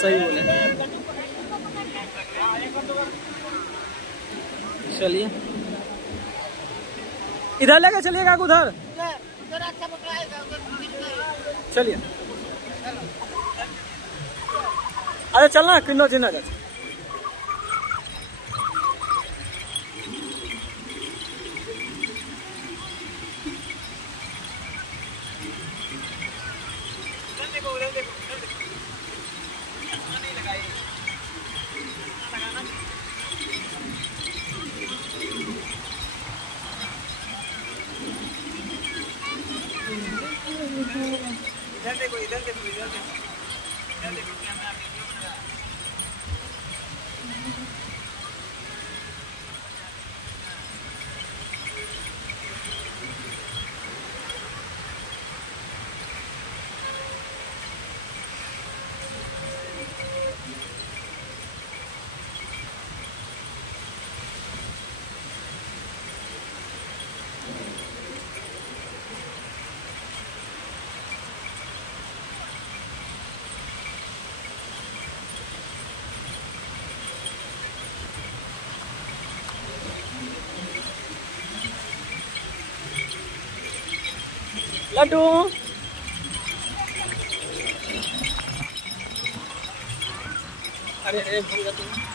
सही बोले। चलिए इधर लेके चलिएगा, उधर चलिए। अरे चलना किन्नो जिन्ना जा। इधर देखो, इधर देखो, इधर देखो, इधर देखो, कैमरा वीडियो बन रहा है। लड्डू अरे भूल गया तुम।